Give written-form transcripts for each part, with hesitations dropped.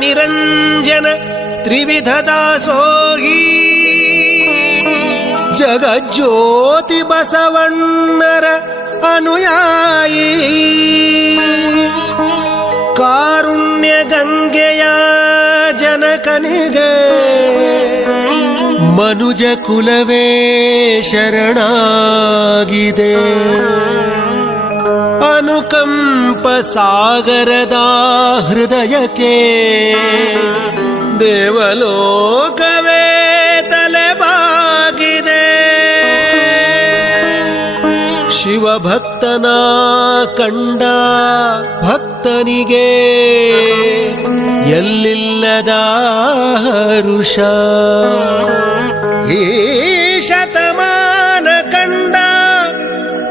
ನಿರಂಜನ ತ್ರಿವಿಧ ದಾಸೋಹಿ ಜಗಜ್ಯೋತಿ ಬಸವಣ್ಣರ ಅನುಯಾಯಿ ಕಾರುಣ್ಯ ಗಂಗೆಯ ಜನಕನಿಗೆ ಮನುಜ ಕುಲವೇ ಶರಣಾಗಿದೆ ಅನುಕಂಪ ಸಾಗರದ ಹೃದಯಕ್ಕೆ ದೇವಲೋಕವೇ ತಲೆಬಾಗಿದೆ ಶಿವಭಕ್ತನ ಕಂಡ ಭಕ್ತನಿಗೆ ಎಲ್ಲಿಲ್ಲದ ಹರುಷ ಈ ಶತಮಾನ ಕಂಡ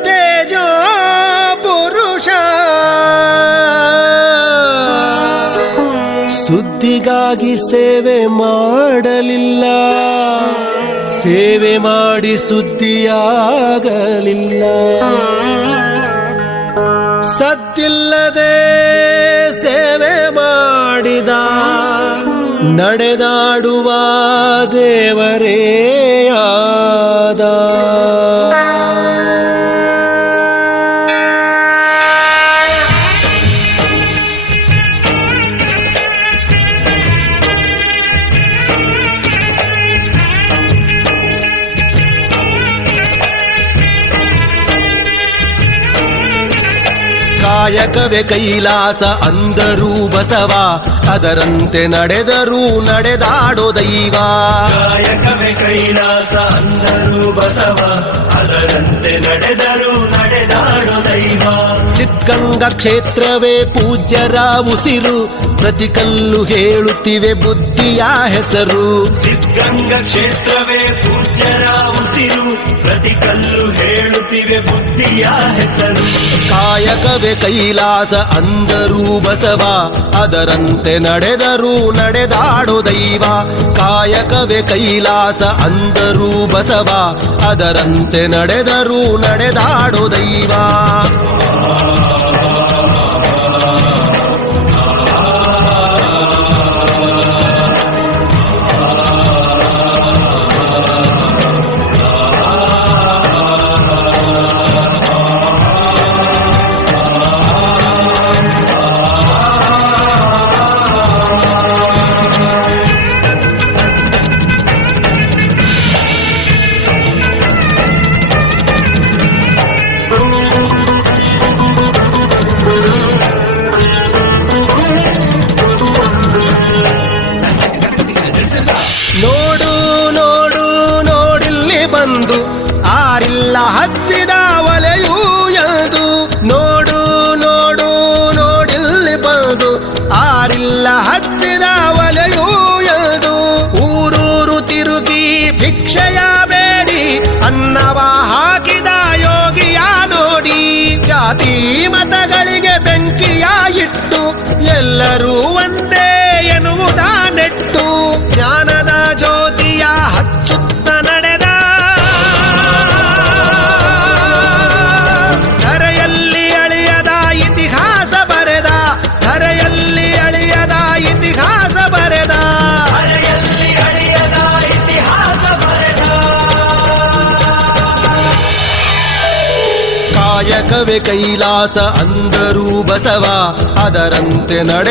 ತೇಜೋ ಪುರುಷ ಸುದ್ದಿಗಾಗಿ ಸೇವೆ ಮಾಡಲಿಲ್ಲ ಸೇವೆ ಮಾಡಿ ಸುದ್ದಿಯಾಗಲಿಲ್ಲ ಸದ್ದಿಲ್ಲದೆ ಸೇವೆ ಮಾಡಿದ ನಡೆದಾಡುವ ದೇವರೇ ಆದ ಕಾಯಕವೇ ಕೈಲಾಸ ಅಂದರೂ ಬಸವ ಅದರಂತೆ ನಡೆದರೂ ನಡೆದಾಡೋ ದೈವ ಕಾಯಕವೇ ಕೈಲಾಸ ಅಂದರೂ ಬಸವ ಅದರಂತೆ ನಡೆದರೂ ನಡೆದಾಡೋ ದೈವ ಸಿದ್ಧಗಂಗಾ ಕ್ಷೇತ್ರವೇ ಪೂಜ್ಯರ ಉಸಿರು ಪ್ರತಿ ಕಲ್ಲು ಹೇಳುತ್ತಿವೆ ಬುದ್ಧಿಯ ಹೆಸರು ಸಿದ್ಧಗಂಗಾ ಕ್ಷೇತ್ರವೇ ಪೂಜ್ಯರ ಉಸಿರು ಪ್ರತಿ ಕಲ್ಲು ಹೇಳುತ್ತಿವೆ ಬುದ್ಧಿಯ ಹೆಸರು ಕಾಯಕವೇ ಕೈಲಾಸ ಅಂದರೂ ಬಸವ ಅದರಂತೆ ನಡೆದರೂ ನಡೆದಾಡೋ ದೈವ ಕಾಯಕವೇ ಕೈಲಾಸ ಅಂದರೂ ಬಸವ ಅದರಂತೆ ನಡೆದರೂ ನಡೆದಾಡೋ ದೈವ ನೋಡು ನೋಡು ನೋಡಿಲ್ಲಿ ಬಂದು ಆರಿಲ್ಲ ಹಚ್ಚಿದ ಒಲೆಯೂ ಎಂದು ನೋಡು ನೋಡು ನೋಡಿಲ್ಲಿ ಬಂದು ಆರಿಲ್ಲ ಹಚ್ಚಿದ ಒಲೆಯೂ ಎಂದು ಊರೂರು ತಿರುಗಿ ಭಿಕ್ಷೆಯ ಬೇಡಿ ಅನ್ನವ ಹಾಕಿದ ಯೋಗಿಯ ನೋಡಿ ಜಾತಿ ಮತಗಳಿಗೆ ಬೆಂಕಿಯ ಇಟ್ಟು ಎಲ್ಲರೂ ಒಂದೇ ಎನ್ನುವುದ ನೆಟ್ಟು ಜ್ಞಾನದ ಜ್ಯೋತಿಯ ಹಚ್ಚುತ್ತ ನಡೆದ ಧರೆಯಲ್ಲಿ ಅಳಿಯದ ಇತಿಹಾಸ ಬರೆದ ಧರೆಯಲ್ಲಿ ಅಳಿಯದ ಇತಿಹಾಸ ಬರೆದ ಧರೆಯಲ್ಲಿ ಅಳಿಯದ ಇತಿಹಾಸ ಬರೆದ ಕಾಯಕವೇ ಕೈಲಾಸ ಅಂದರೂ ಬಸವ ಅದರಂತೆ ನಡೆ